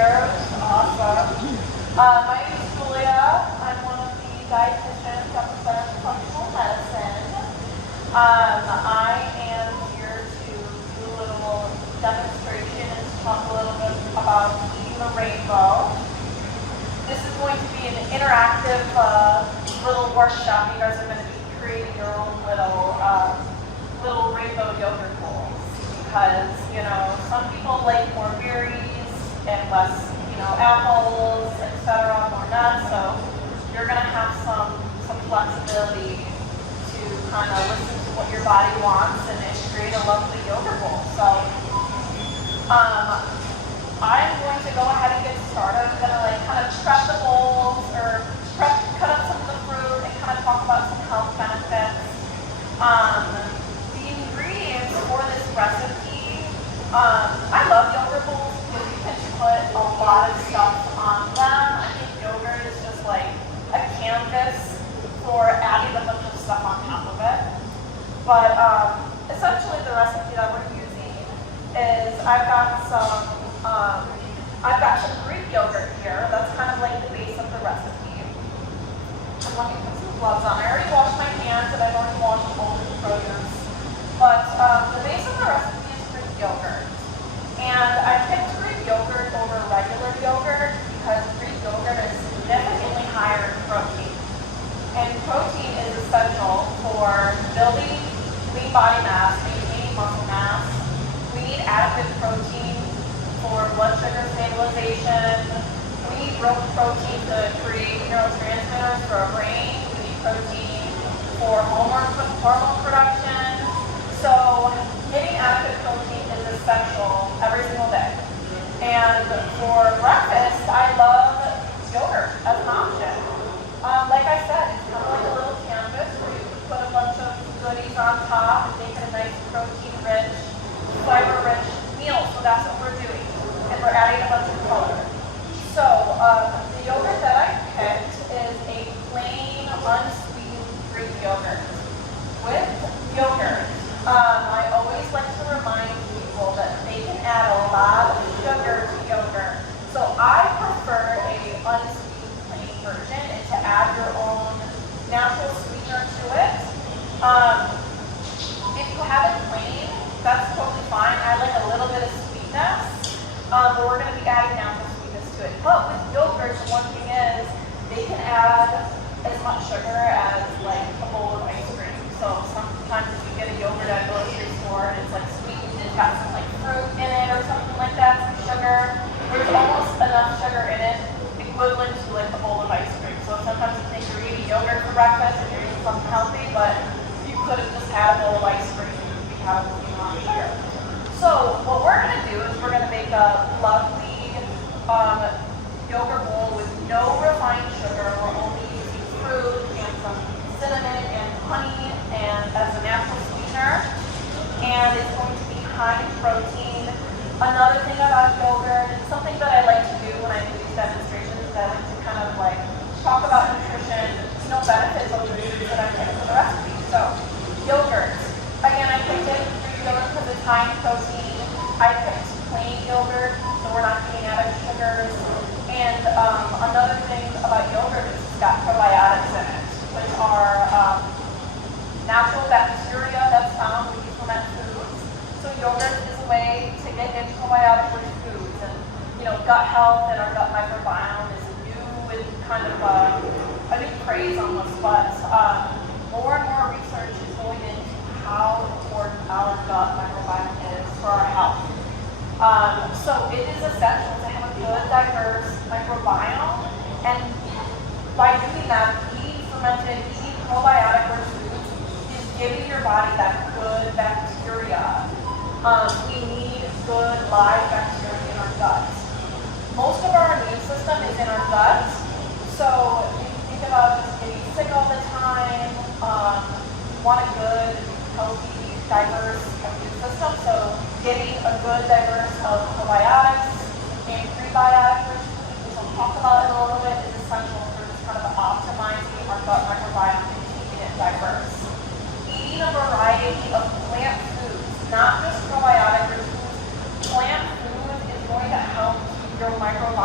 Cheers. Awesome. My name is Julia. I'm one of the dietitians at the Center for Functional Medicine. I am here to do a little demonstration and talk a little bit about eating the rainbow. This is going to be an interactive little workshop. You guys are going to be creating your own little rainbow yogurt bowls because, you know, some people like more berries and less, you know, apples, etc., more nuts. So you're going to have some flexibility to kind of listen to what your body wants and then create a lovely yogurt bowl. So I'm going to go ahead and get started. I'm going to kind of prep the bowls or cut up some of the fruit and kind of talk about some health benefits. The ingredients for this recipe, I love yogurt bowls because you can put a lot of stuff on them. I think yogurt is just like a canvas for adding a bunch of stuff on top of it. But essentially the recipe that we're using is I've got some Greek yogurt here. That's kind of like the base of the recipe. And let me put some gloves on. I already washed my hands and I've already washed all of the produce. But the base of the recipe is Greek yogurt. And I picked Greek yogurt over regular yogurt because Greek yogurt is significantly higher in protein. And protein is essential for building lean body mass, maintaining muscle mass. We need adequate protein for blood sugar stabilization. We need real protein to create neurotransmitters for our brain. We need protein for hormone production. So getting adequate protein is essential every single day. And for breakfast, I love yogurt as an option. Like I said, it's kind of like a little canvas where you can put a bunch of goodies on top and make it a nice protein-rich, fiber-rich meal. So that's what we're doing. And we're adding a bunch of color. So the yogurt that I picked is a plain, unsweetened Greek yogurt. With yogurt, I always like to remind people that they can add a lot of sugar to yogurt. So I prefer a unsweetened plain version and to add your own natural sweetener to it. If you have it plain, that's totally fine. I like a little bit of sweetness, but we're going to be adding natural sweetness to it. But with yogurt, one thing is they can add as much sugar as like a bowl of ice cream. So sometimes if you get a yogurt at a grocery store and it's like sweetened, it's got some like fruit in it or something like that, some sugar. There's almost enough sugar in it equivalent to like a bowl of ice cream. So sometimes you think you're eating yogurt for breakfast and you're eating something healthy, but you could have just had a bowl of ice cream and we have a few amount of sugar. So what we're going to do is we're going to make a lovely yogurt bowl with no refined sugar. We're only using fruit and some cinnamon and honey and as a natural sweetener. And it's going to be high in protein. Another thing about yogurt, and something that I like to do when I do these demonstrations, is I like to kind of like talk about nutrition, benefits of the foods that I picked for the recipe. So yogurt. Again, I picked it Greek yogurt because it's high in protein. I picked plain yogurt, so we're not getting added sugars. And another thing about yogurt is it's got probiotics in it, which are natural bacteria that's found when you ferment foods. So yogurt is a way to get into probiotic-rich foods, and gut health and our gut microbiome is a new craze almost. But more and more research is going into how important our gut microbiome is for our health. So it is essential to have a good, diverse microbiome, and by doing that, eating fermented, eating probiotic-rich foods is giving your body that good bacteria. We need good live bacteria in our gut. Most of our immune system is in our gut, so if you think about just getting sick all the time, want a good, healthy, diverse immune system, so getting a good, diverse of probiotics and prebiotics, which we'll talk about in a little bit, is essential for just kind of optimizing our gut microbiome and keeping it diverse. Eating a variety of plant foods, not just probiotic-rich foods. Plant food is going to help keep your microbiome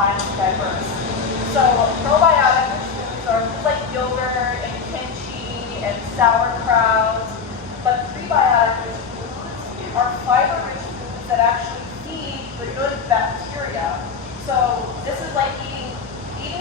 diverse. So probiotic foods are like yogurt and kimchi and sauerkraut, but prebiotic foods are fiber-rich foods that actually feed the good bacteria. So this is like eating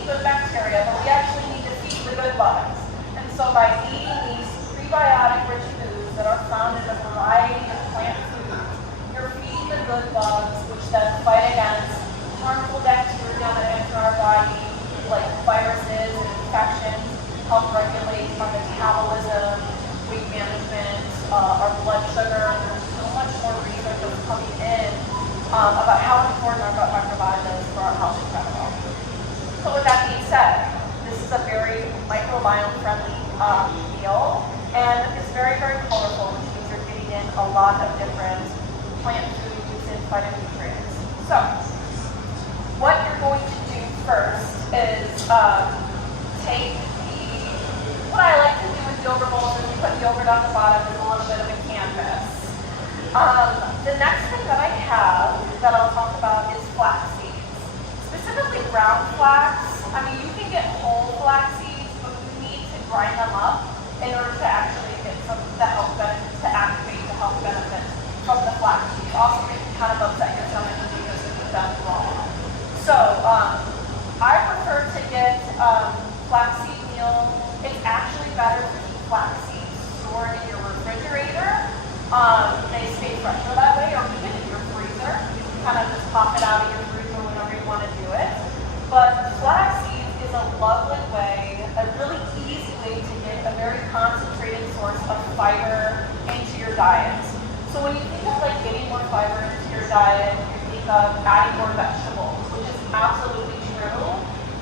good bacteria, but we actually need to feed the good bugs. And so by eating these prebiotic-rich foods that are found in a variety of plant foods, you're feeding the good bugs, which then fight against harmful bacteria that enter our body, like viruses and infections, help regulate our metabolism, weight management, our blood sugar. There's so much more research that's coming in about how important our gut microbiome is for our health in general. So with that being said, this is a very microbiome-friendly meal, and it's very, very colorful, which means you're getting in a lot of different plant foods and phytonutrients. So what you're going to do first is take what I like to do with yogurt bowls is put yogurt on the bottom and a little bit of a canvas. The next thing that I have that I'll talk about is flax seeds. Specifically brown flax. I mean, you can get whole flax seeds, but you need to grind them up in order to actually get some of the health benefits, to activate the health benefits from the flax seeds. Also, it can kind of upset your stomach because you eat them raw. So, I prefer to get flaxseed meal. It's actually better to keep flax seeds stored in your refrigerator. They stay fresher that way, or even in your freezer. You can kind of just pop it out of your freezer whenever you want to do it. But flax seeds is a lovely way, a really easy way to get a very concentrated source of fiber into your diet. So when you think of like getting more fiber into your diet, you think of adding more vegetables, which is absolutely true.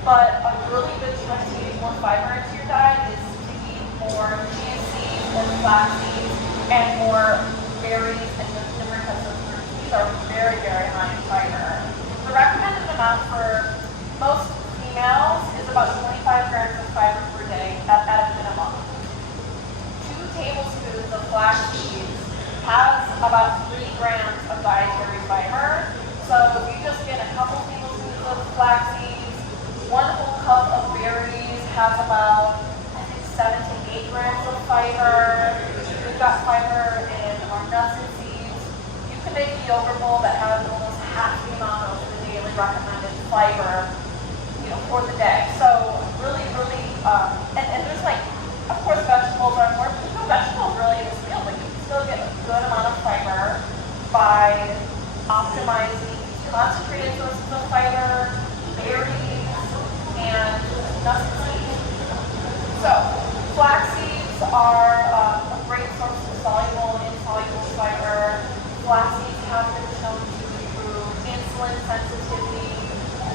But a really good choice to get more fiber into your diet is to eat more chia seeds or flax seeds and more berries and different types of fruits. These are very, very high in fiber. The recommended amount for most females is about 25 grams of fiber per day at a minimum. 2 tablespoons of flax seeds has about 3 grams of dietary fiber. So if you just get a couple tablespoons of flax seeds, 1 whole cup of berries has about, I think, 7 to 8 grams of fiber. We've got fiber in our nuts and seeds. You can make a yogurt bowl that has almost half the amount of the daily recommended fiber, for the day. So really, really, and there's like, of course, vegetables are more. There's no vegetables really in this meal, but you can still get a good amount of fiber by optimizing concentrated sources of fiber, berries, and nuts and seeds. So flax seeds are a great source of soluble and insoluble fiber. Flax seeds have been shown to improve insulin sensitivity,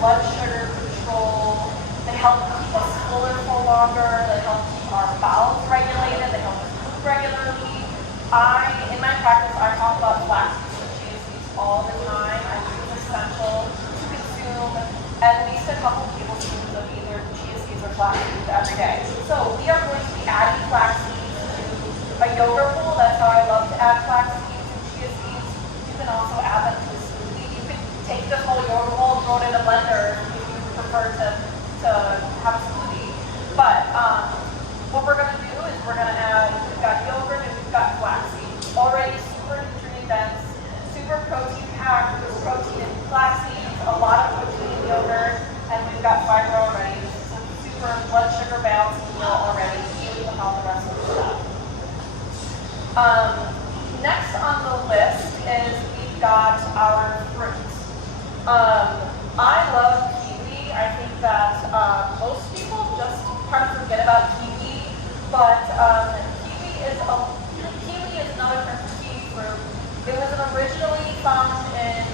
blood sugar control. They help keep us fuller for longer. They help keep our bowels regulated. They help us poop regularly. In my practice, I talk about flax seeds and chia seeds all the time. I think it's essential to consume at least a couple tablespoons of either chia seeds or flax seeds every day. So we are going to be adding flax seeds to a yogurt bowl. That's how I love to add flax seeds and chia seeds. You can also add them to a smoothie. You can take this whole yogurt bowl, throw it in a blender if you prefer to have a smoothie. But what we're going to do is we're going to add, we've got yogurt and we've got flax seeds. Already super nutrient dense, super protein packed. There's protein in flax seeds, a lot of protein in yogurt, and we've got fiber already. This is a super blood sugar balanced meal already, even with all the rest of the stuff. Next on the list is we've got our fruits. I love kiwi. I think that most people just kind of forget about kiwi, but kiwi is another type of kiwi fruit. It was originally found in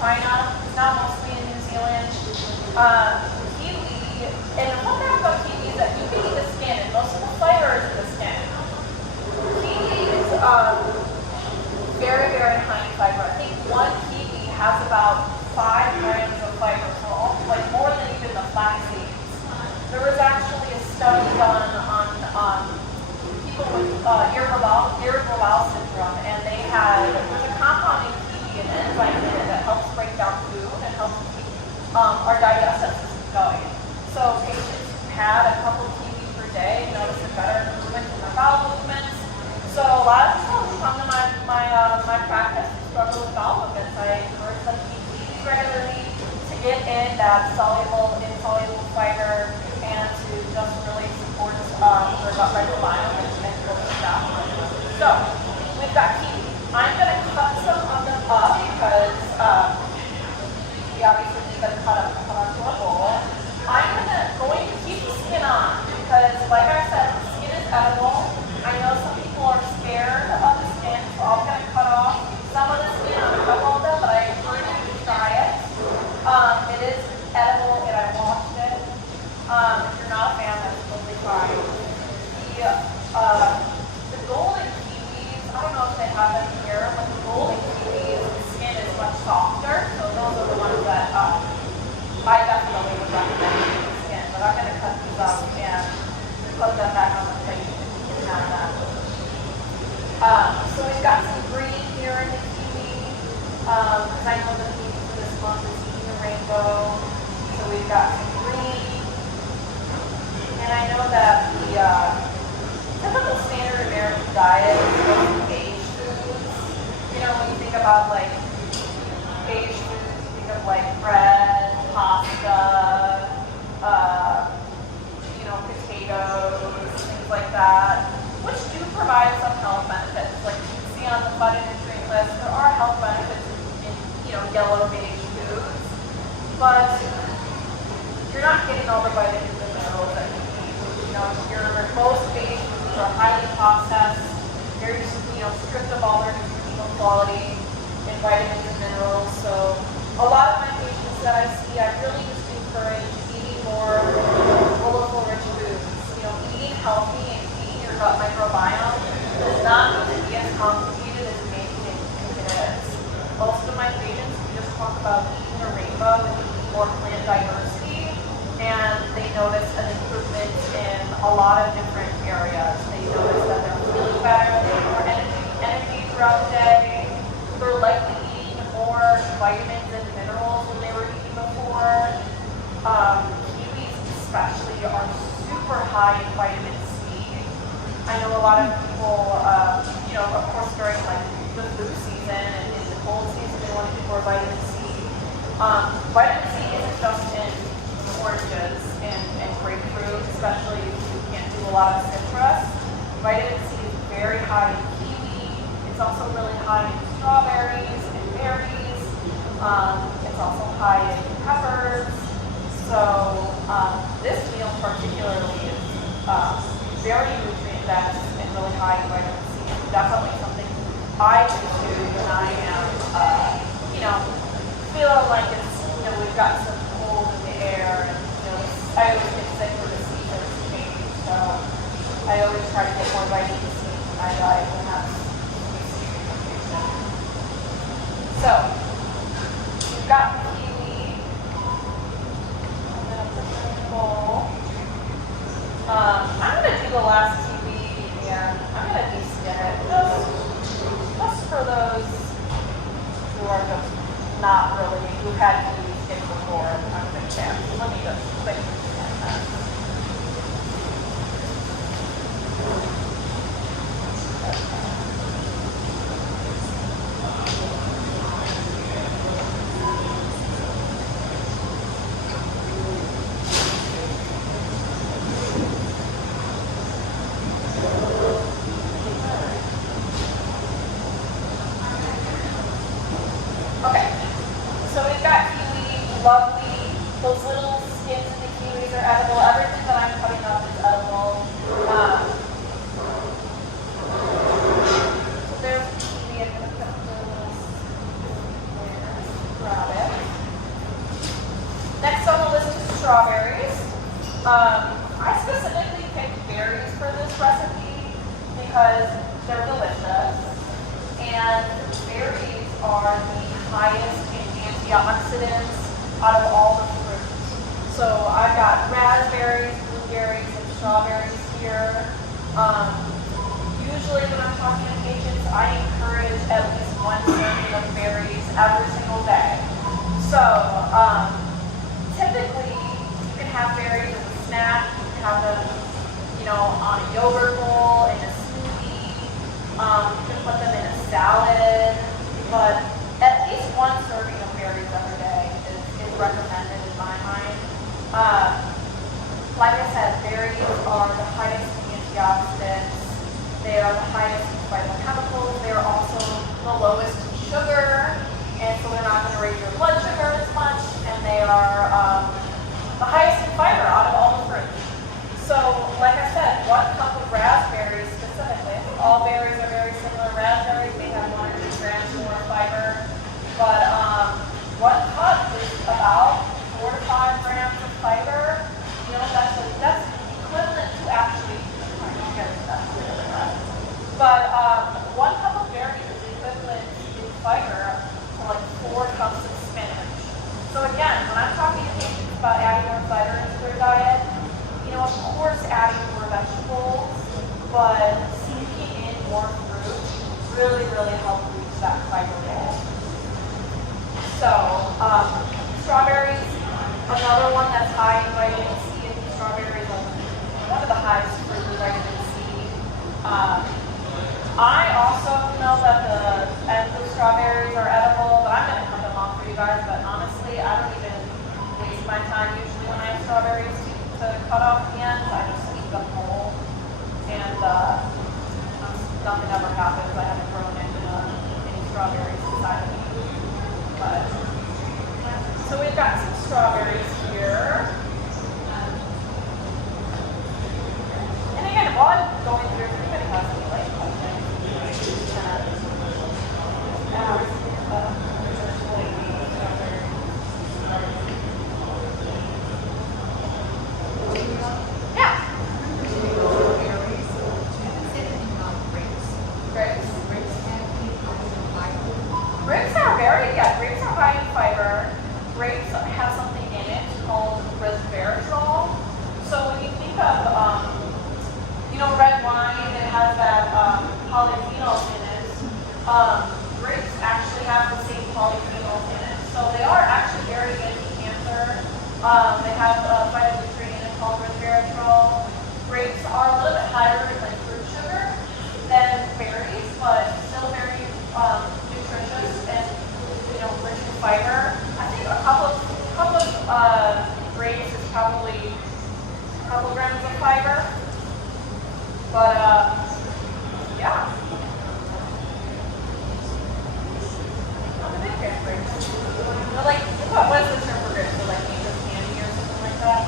China, now mostly in New Zealand. Kiwi, and the fun fact about kiwi is that you can eat the skin, and most of the fiber is in the skin. Kiwi is very, very high in fiber. I think 1 kiwi has about 5 grams of fiber, so like more than even the flax seeds. There was actually a study done on people with irritable bowel syndrome, and there's a compound in kiwi, an enzyme in it that helps break down food and helps keep our digestive system going. So patients who had a couple kiwi per day noticed a better improvement in their bowel movements. So a lot of people who come to my practice struggle with bowel movements. I encourage them to eat kiwis regularly to get in that soluble, insoluble fiber and to just really support their gut microbiome and build stuff. So we've got kiwi. I'm going to cut some of them up because we obviously need them cut onto a bowl. I'm going to keep the skin on because, like I said, the skin is edible. I know some people are scared of the skin, so I'm going to cut off some of the skin on a couple of them, but I encourage you to try it. It is edible and I washed it. If you're not a fan, that's totally fine. The golden kiwis, I don't know if they have them here, but the golden kiwis, the skin is much softer, so those are the ones that I definitely would recommend eating the skin, but I'm going to cut these up and put them back on the plate so you can have that. So we've got some green here in the kiwi, because I know the theme for this month is eating the rainbow, so we've got some green, and I know that the typical standard American diet is mostly beige foods. You know, when you think about like beige foods, you think of like bread, pasta, potatoes, things like that, which do provide some health benefits. Like you can see on the phytonutrient list, there are health benefits in yellow beige foods, but you're not getting all the vitamins and minerals that you need. Most beige foods are highly processed, very stripped of all their nutritional quality and vitamins and minerals. So a lot of my patients that I see, I really just encourage eating more colorful-rich foods. Eating healthy and feeding your gut microbiome does not need to be as complicated as maybe they think it is. Most of my patients, we just talk about eating a rainbow and eating more plant diversity, and they notice an improvement in a lot of different areas. They notice that they're feeling better, they have more energy throughout the day, they're likely eating more vitamins and minerals than they were eating before. Kiwis especially are super high in vitamin C. I know a lot of people, of course during like the flu season and in the cold season, they want to get more vitamin C. Vitamin C isn't just in oranges and grapefruit, especially if you can't do a lot of citrus. Vitamin C is very high in kiwi. It's also really high in strawberries and berries. It's also high in peppers. So this meal particularly is very nutrient dense and really high in vitamin C. It's definitely something I do too when I am, feeling like it's, we've got some cold in the air and, I always get sick when the seasons change. So I always try to get more vitamin C in my diet when that's so we've got the kiwi. I'm going to put it in the bowl. I'm going to do the last kiwi and I'm going to de-skin it just for those who are just not really, who had kiwi skin before and I'm a big fan. Let me just quickly skin that. Okay, so we've got kiwi, lovely. Those little skins in the kiwis are edible. Everything that I'm cutting up is edible. So there's the kiwi. I'm going to put this there. Grab it. Next on the list is strawberries. I specifically picked berries for this recipe because they're delicious. And berries are the highest in antioxidants out of all the fruits. So I've got raspberries, blueberries, and strawberries here. Usually when I'm talking to patients, I encourage at least one serving of berries every single day. So typically can have berries as a snack. You can have them, you know, on a yogurt bowl, in a smoothie. You can put them in a salad. But at least one serving of berries every day is recommended in my mind. Like I said, berries are the highest in antioxidants. They are the highest in phytochemicals. They are also the lowest in sugar, and so they're not going to raise your blood sugar as much. And they are the highest in fiber out of all the fruits. So, like I said, 1 cup of raspberries specifically. I think all berries are very similar. Raspberries may have 1 or 2 grams more fiber, but 1 cup is about 4 to 5 grams of fiber. You know, that's equivalent to actually, but 1 cup of berries is equivalent in fiber to like 4 cups of spinach. So again, when I'm talking to patients about adding more fiber into their diet, you know, of course adding more vegetables, but sneaking in more fruit really, really helps reach that fiber goal. So, strawberries, another one that's high in vitamin C. Strawberries are one of the highest fruit in vitamin C. I also know that the ends of strawberries are edible, but I'm going to cut them off for you guys. But honestly, I don't even waste my time usually when I have strawberries to cut off the ends. I just eat them whole, and nothing ever happens. I haven't grown any strawberries inside of me. But so we've got some strawberries here. And again, while I'm going through, if anybody has any like questions, yeah. Grapes are grapes are high in fiber. Grapes have something in it called resveratrol. So when you think of you know, red wine, it has that polyphenols in it. Grapes actually have the same polyphenols in it. So they are actually very anti-cancer. They have a phytonutrient called resveratrol. Grapes are a little bit higher in like fruit sugar than berries, but still very nutritious and, you know, rich in fiber. I think a couple of grapes is probably a couple grams of fiber. But, yeah. I'm a big fan of grapes. But like, what is the term for grapes? So like angel candy or something like that?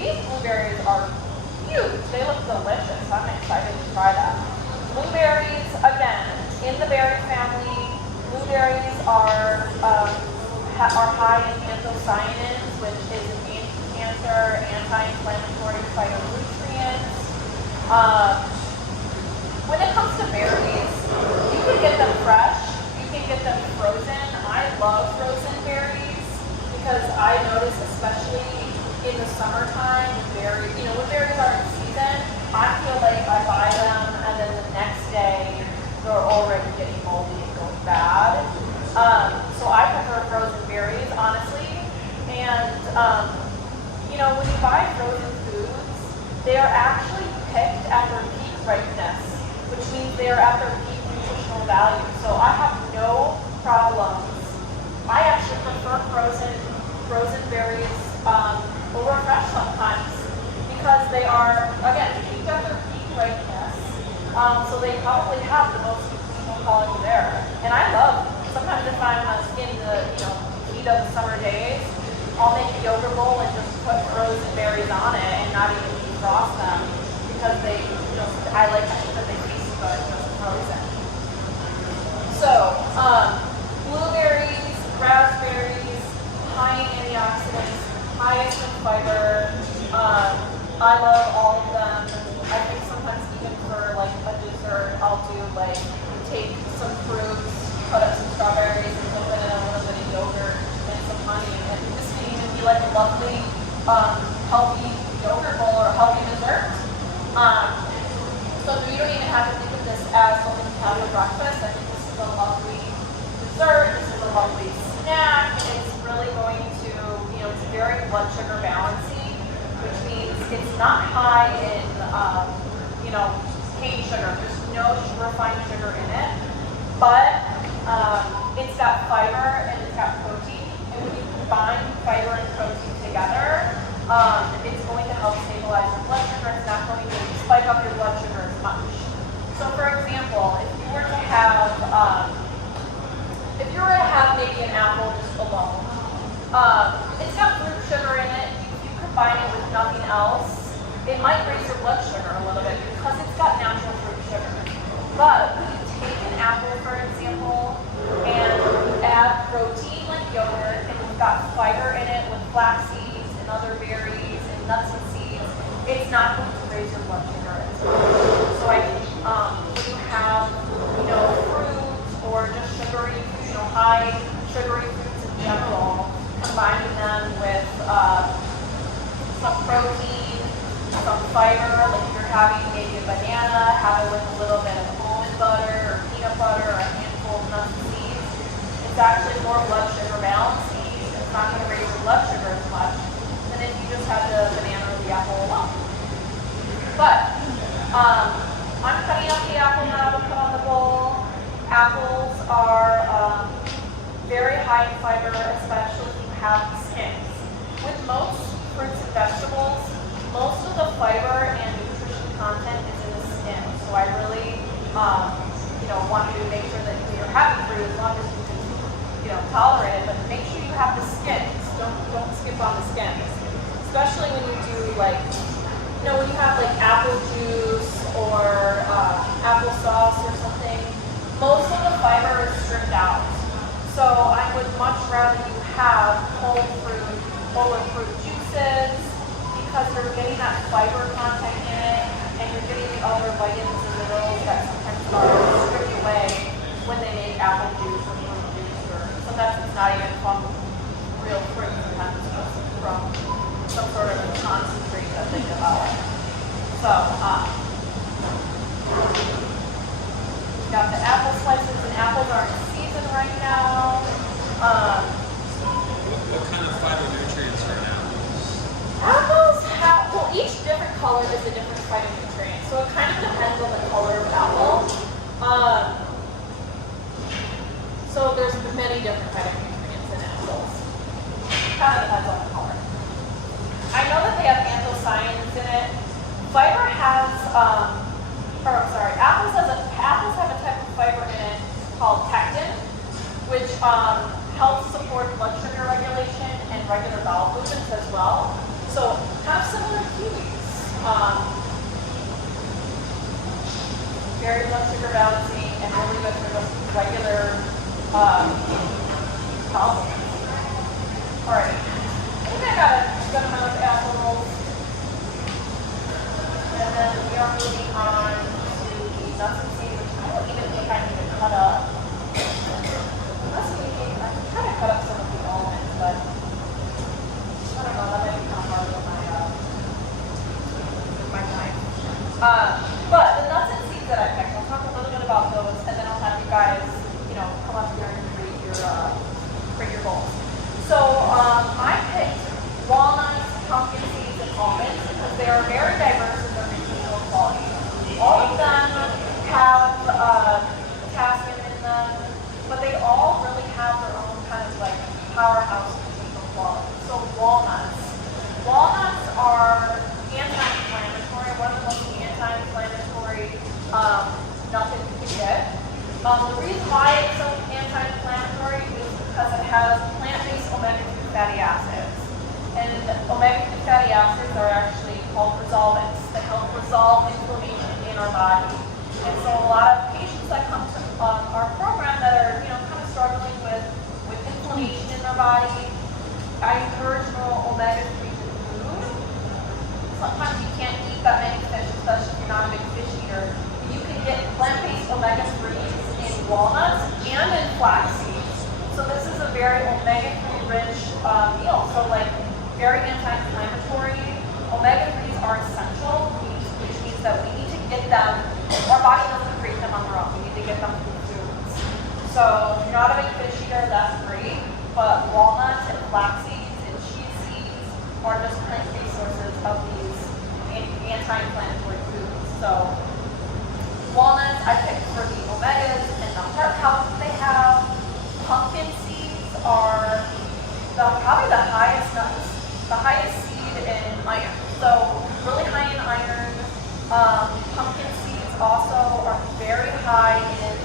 These blueberries are huge. They look delicious. I'm excited to try that. Blueberries, again, in the berry family, blueberries are high in anthocyanins, which is an anti-cancer, anti-inflammatory phytonutrient. When it comes to berries, you can get them fresh. You can get them frozen. I love frozen berries because I notice, especially in the summertime, when berries are in season, I feel like I buy them and then the next day they're already getting moldy and going bad. So I prefer frozen berries, honestly. And when you buy frozen foods, they are actually picked at their peak ripeness, which means they are at their peak nutritional value. So I have no problems. I actually prefer frozen berries over fresh sometimes because they are, again, peaked at their peak ripeness. So they probably have the most nutritional quality there. And I love, sometimes if I'm in the heat of the summer days I'll make a yogurt bowl and just put frozen berries on it and not even defrost them because I like that they taste good just frozen. So, blueberries, raspberries, high in antioxidants, highest in fiber. I love all of them. I think sometimes even for like a dessert, I'll do like take some fruits, cut up some strawberries, and put it in a little bit of yogurt and some honey, and this can even be like a lovely, healthy yogurt bowl or a healthy dessert. So you don't even have to think of this as something to have for breakfast. I think this is a lovely dessert. This is a lovely snack. It's really going to, it's very blood sugar balancing, which means it's not high in, cane sugar. There's no refined sugar in it, but it's got fiber and it's got protein. And when you combine fiber and protein together, it's going to help stabilize your blood sugar. It's not going to spike up your blood sugar as much. So, for example, if you were to have maybe an apple just alone, it's got fruit sugar in it. If you combine it with nothing else, it might raise your blood sugar a little bit because it's got natural fruit sugar. But when you take an apple, for example, and you add protein like yogurt, and you've got fiber in it with flaxseed and other berries and nuts and seeds, it's not going to raise your blood sugar as much. So I think when you have, fruit or just sugary, high sugary foods in general, combining them with some protein, some fiber, like if you're having maybe a banana, have it with a little bit of almond butter or peanut butter or a handful of nuts and seeds. It's actually more blood sugar balancing. It's not going to raise your blood sugar as much than if you just had the banana or the apple alone. But I'm cutting up the apple now to put on the bowl. Apples are very high in fiber, especially if you have skins. With most fruits and vegetables, most of the fiber and nutrition content is in the skin. So I really, want you to make sure that when you're having fruit, as long as you can, tolerate it, but make sure you have the skins. Don't skip on the skins. Especially when you do when you have like apple juice or applesauce or something, most of the fiber is stripped out. So I would much rather you have whole fruit juices because you're getting that fiber content in it and you're getting the other vitamins and minerals that sometimes are stripped away when they make apple juice or fruit juice, or sometimes it's not even from real fruit, sometimes it's just from some sort of a concentrate that they develop. So, we've got the apple slices, and apples are in season right now. What kind of phytonutrients are in apples? Apples have, each different color is a different phytonutrient, so it kind of depends on the color of the apple. So there's many different phytonutrients in apples. Kind of depends on the color. I know that they have anthocyanins in it. Fiber has, apples have a type of fiber in it called pectin, which helps support blood sugar regulation and regular bowel movements as well. So kind of similar to kiwis. Very blood sugar balancing and really good for just regular bowel movements. Alright, I think I got a good amount of apples. And then we are moving on to the nuts and seeds, which I don't even think I need to cut up. Unless we can, I can try to cut up some of the almonds, but I don't know, that might be kind of hard with my knife. But the nuts and seeds that I picked, I'll talk a little bit about those, and then I'll have you guys, come up here and create your bowls. So I picked walnuts, pumpkin seeds, and almonds because they are very diverse in their nutritional quality. All of them have potassium in them, but they all really have their own kind of like powerhouse nutritional quality. So walnuts are anti-inflammatory, one of the most anti-inflammatory nuts that you can get. The reason why it's so anti-inflammatory is because it has plant-based omega-3 fatty acids. And omega-3 fatty acids are actually called resolvents. They help resolve inflammation in our body. And so a lot of patients that come to our program that are, kind of struggling with inflammation in their body, I encourage more omega-3 food. Sometimes you can't eat that many fish, especially if you're not a big fish eater. You can get plant-based omega-3s in walnuts and in flaxseed. So this is a very omega-3 rich meal. So like very anti-inflammatory. Omega-3s are essential, which means that we need to get them. Our body doesn't create them on their own. We need to get them from foods. So if you're not a big fish eater, that's great. But walnuts and flax seeds and chia seeds are just plant-based sources of these anti-inflammatory foods. So walnuts I picked for the omegas and the heart health they have. Pumpkin seeds are probably the highest seed in iron. So really high in iron. Pumpkin seeds also are very high in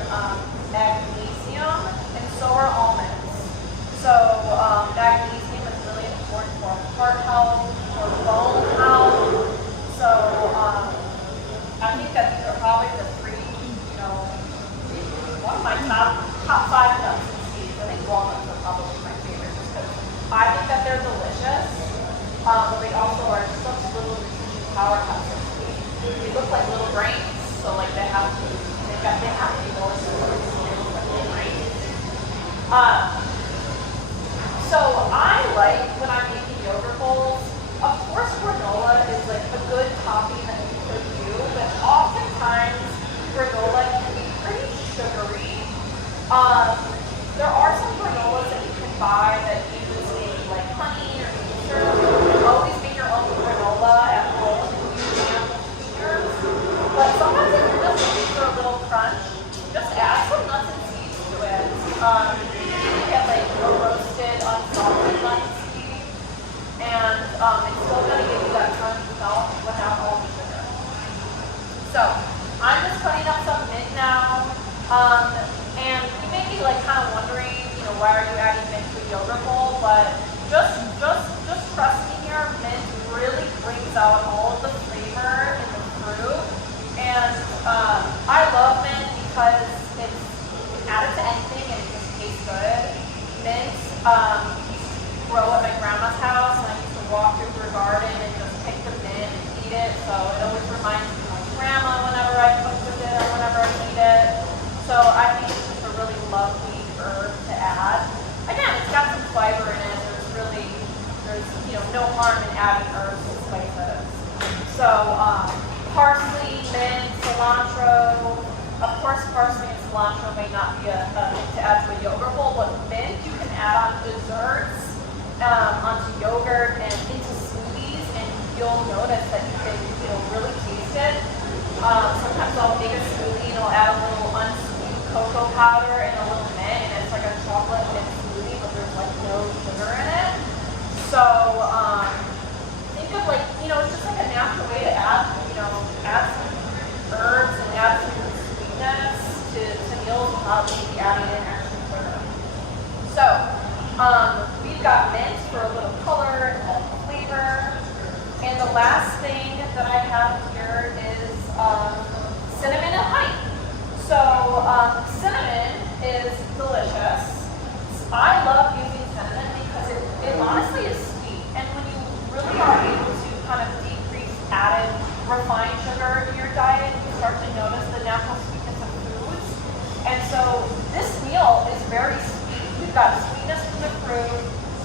magnesium, and so are almonds. So magnesium is really important for heart health, for bone health. So I think that these are probably the three, one of my top 5 nuts and seeds. I think walnuts are probably my favorite just because I think that they're delicious, but they also are such little nutrition powerhouses. They look like little brains, so like they have to be delicious. So I like when I'm making yogurt bowls. Of course, granola is like a good topping that you could do, but oftentimes granola can be pretty sugary. There are some granolas that you can buy that use maybe like honey or maple syrup. Always make your own granola at home and use animal sweeteners. But sometimes if you're just looking for a little crunch, just add some nuts and seeds to it. You can get like a roasted, unsalted nut and seed, and it's still going to give you that crunch without all the sugar. So I'm just putting up some mint now. And you may be like kind of wondering, why are you adding mint to a yogurt bowl? But just trust me here, mint really brings out all of the flavor in the fruit. And I love mint because it's added to anything and it just tastes good. Mint, grow at my grandma's house, and I used to walk through her garden and just pick the mint and eat it. So it always reminds me of my grandma whenever I cook with it or whenever I eat it. So I think it's just a really lovely herb to add. Again, it's got some fiber in it. There's no harm in adding herbs and spices. So parsley, mint, cilantro. Of course, parsley and cilantro may not be a thing to add to a yogurt bowl, but mint you can add on desserts, onto yogurt, and into smoothies, and you'll notice that you can really taste it. Sometimes I'll make a smoothie and I'll add a little unsweetened cocoa powder and a little mint, and it's like a chocolate mint smoothie, but there's like no sugar in it. So think of like, it's just like a natural way to add some herbs and add some sweetness to meals without maybe adding in extra sugar. So we've got mint for a little color and a little flavor. And the last thing that I have here is cinnamon and honey. So cinnamon is delicious. I love using cinnamon because it honestly is sweet. And when you really are able to kind of decrease added refined sugar in your diet, you start to notice the natural sweetness of foods. And so this meal is very sweet. We've got sweetness from the fruit.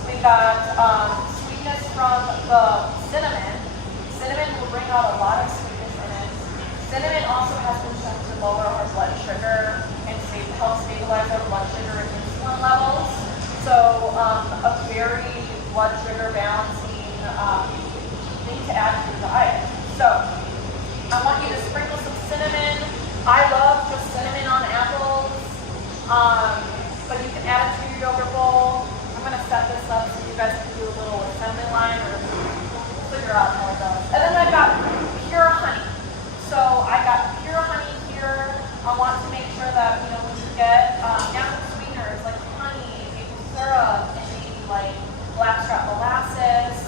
We've got sweetness from the cinnamon. Cinnamon will bring out a lot of sweetness in it. Cinnamon also has been shown to lower our blood sugar and help stabilize our blood sugar and insulin levels. So a very blood sugar balancing thing to add to your diet. So I want you to sprinkle some cinnamon. I love just cinnamon on apples, but you can add it to your yogurt bowl. I'm going to set this up so you guys can do a little assembly line or figure out how it goes. And then I've got pure honey. So I got pure honey here. I want to make sure that, when you get natural sweeteners like honey, maple syrup, and maybe like blackstrap molasses,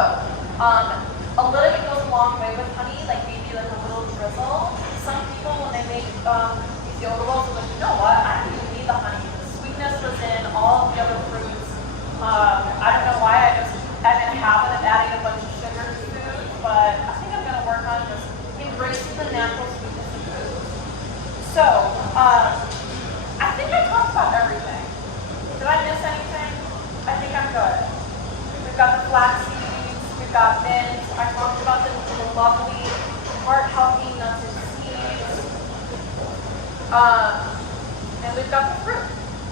a little bit goes a long way with honey, like maybe like a little drizzle. Some people, when they make these yogurt bowls, are like, you know what, I don't even need the honey. The sweetness was in all of the other fruits. I don't know why, I'm in a habit of adding a bunch of sugar to food, but I think I'm gonna work on just embracing the natural sweetness of food. So, I think I talked about everything. Did I miss anything? I think I'm good. We've got the flax seeds, we've got mint, I talked about the lovely heart-healthy nuts and seeds, and we've got the fruit.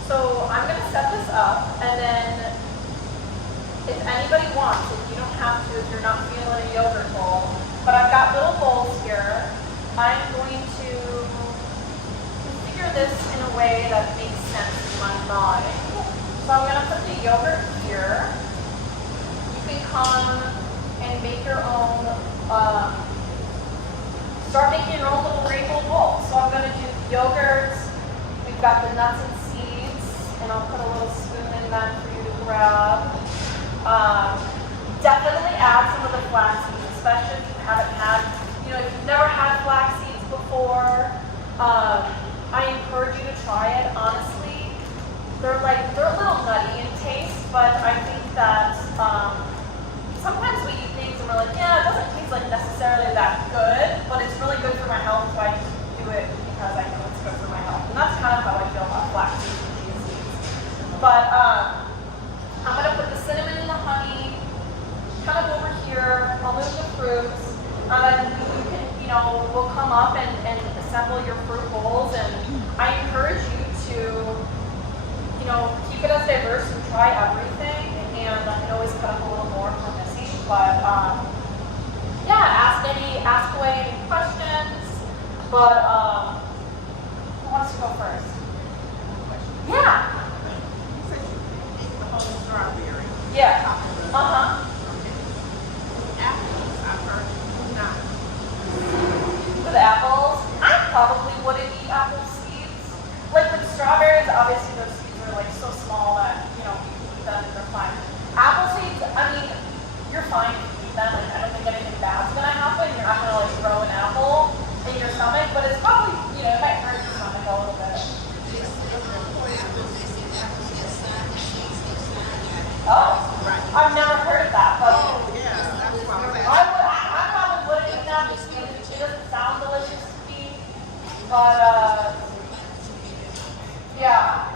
So I'm going to set this up, and then if anybody wants, if you don't have to, if you're not feeling a yogurt bowl, but I've got little bowls here, I'm going to configure this in a way that makes sense in my mind. So I'm going to put the yogurt here. You can come and make your own, start making your own little rainbow bowl. So I'm going to do yogurt, we've got the nuts and seeds, and I'll put a little spoon in that for you to grab. Definitely add some of the flax seeds, especially if you haven't had, if you've never had flax seeds before. I encourage you to try it, honestly. They're a little nutty in taste, but I think that sometimes we eat things and we're like, yeah, it doesn't taste like necessarily that good, but it's really good for my health, so I just do it because I know it's good for my health. And that's kind of how I feel about flax seeds and chia seeds. But I'm going to put the cinnamon and the honey kind of over here. I'll move the fruits. And then you can, we'll come up and assemble your fruit bowls. And I encourage you to, keep it as diverse and try everything. And I can always cut up a little more for Missy. But ask away any questions. But who wants to go first? Yeah. Strawberry. Yeah. Apples, I've heard not. With apples, I probably wouldn't eat apple seeds. Like with strawberries, obviously those seeds are like so small that, you can eat them and they're fine. Apple seeds, I mean, you're fine if you eat them. Like, I don't think anything bad's gonna happen. You're not gonna like throw an apple in your stomach, but it's probably, it might hurt your stomach a little bit. Oh, I've never heard of that, but I probably wouldn't eat that just because it doesn't sound delicious to me. But yeah,